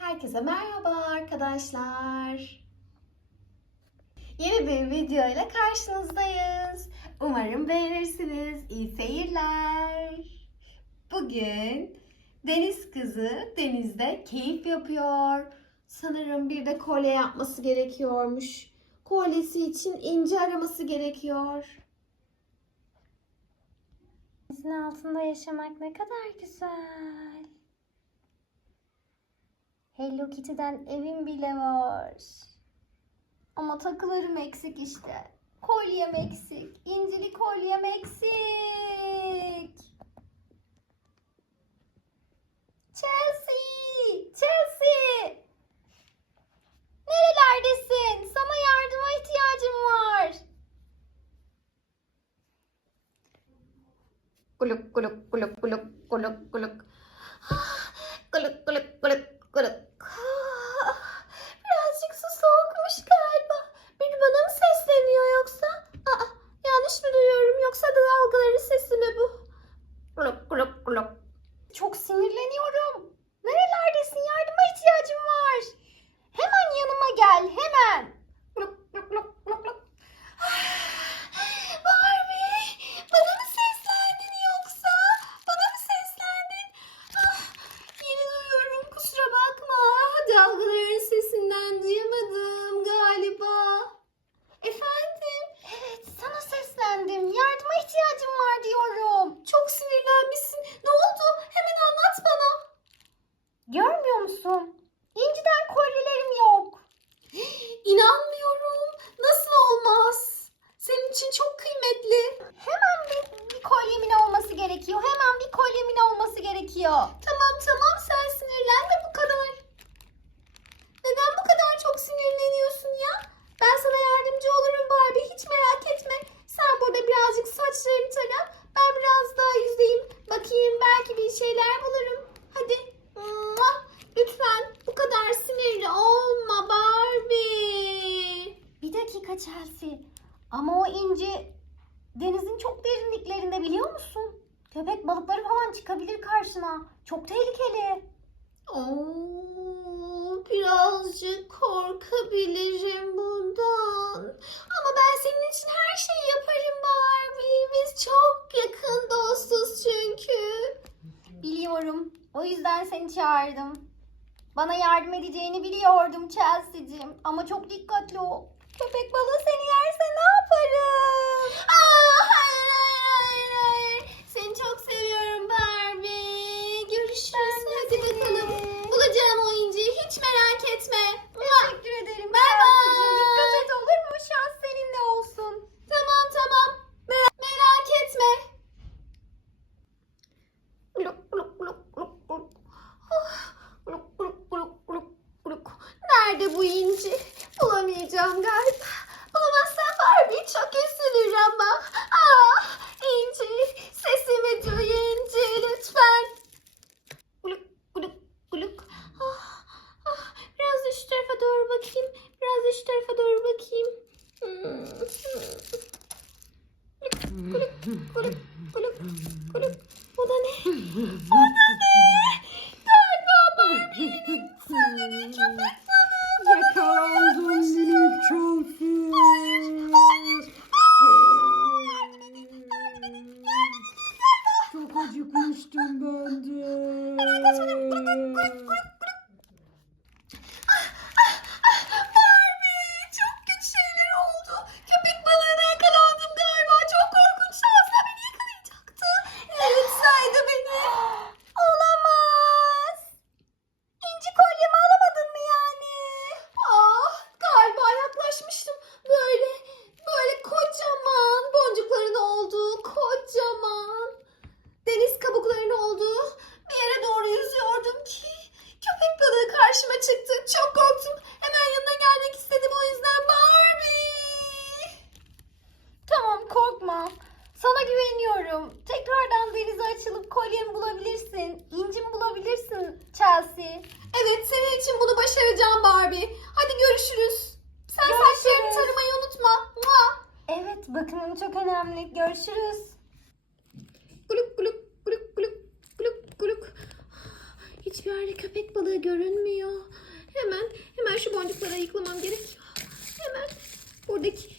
Herkese merhaba arkadaşlar. Yeni bir video ile karşınızdayız. Umarım beğenirsiniz. İyi seyirler. Bugün deniz kızı denizde keyif yapıyor. Sanırım bir de kolye yapması gerekiyormuş. Kolyesi için inci araması gerekiyor. Denizin altında yaşamak ne kadar güzel. Hello Kitty'den evim bile var. Ama takılarım eksik işte. Kolyem eksik. İncili kolyem eksik. Chelsea! Chelsea! Nerelerdesin? Sana yardıma ihtiyacım var. Kuluk kuluk kuluk kuluk kuluk kuluk. Kuluk kuluk kuluk kuluk. Birazcık su soğukmuş galiba. Biri bana mı sesleniyor yoksa? Aa, yanlış mı duyuyorum yoksa dalgaların sesi mi bu? Kuluk kuluk kuluk. Çok sinirleniyorum. Nerelerdesin? Yardıma ihtiyacım var. Hemen yanıma gel, hemen. Kuluk kuluk kuluk kuluk kuluk. Barbie, bana mı seslendin yoksa? Bana mı seslendin? Ah, yeni duyuyorum kusura bakma. Dalgaların sesinden duyamadım galiba. Efendim? Evet, sana seslendim. Yardıma ihtiyacım var diyorum. Çok sinirlenmişsin. Ne oldu? Hemen anlat bana. Görmüyor musun? İnciden kolyelerim yok. İnanmıyorum. Nasıl olmaz? Senin için çok kıymetli. Hemen bir, bir kolyemin olması gerekiyor. Hemen bir kolyemin olması gerekiyor. Tamam tamam sen sinirlenme bu kadar. Neden bu kadar çok sinirleniyorsun ya? Ben sana yardımcı olurum Barbie hiç merak etme. Sen burada birazcık saçlarını tara. Ben biraz daha yüzeyim. Bakayım belki bir şeyler bulurum. Hadi. Lütfen bu kadar sinirli olma Barbie. Bir dakika Chelsea. Ama o inci denizin çok derinliklerinde biliyor musun? Köpek balıkları çıkabilir karşına. Çok tehlikeli. Oo, birazcık korkabilirim bundan. Ama ben senin için her şeyi yaparım Barbie. Biz çok yakın dostuz çünkü. Biliyorum. O yüzden seni çağırdım. Bana yardım edeceğini biliyordum Chelsea'cim. Ama çok dikkatli ol. Köpek balığı seni yerse ne yaparım? Aa, Nerede bu inci? Bulamayacağım galiba. Bulamazsam Barbie çok üzülür ama. Ah inci sesimi duy inci lütfen. Gluk gluk gluk. Ah, ah, biraz şu tarafa doğru bakayım. Biraz şu tarafa doğru bakayım. Hmm, hmm. Kulüp, kulüp, kulüp, kulüp. O da ne? O da ne? Barbie Chelsea. Evet senin için bunu başaracağım Barbie. Hadi görüşürüz. Sen Görüşürüz. saçlarını taramayı unutma. Mua. Evet bakımın çok önemli. Görüşürüz. Guluk guluk guluk guluk guluk guluk. Hiçbir yerde köpek balığı görünmüyor. Hemen hemen şu boncukları ayıklamam gerekiyor. Hemen buradaki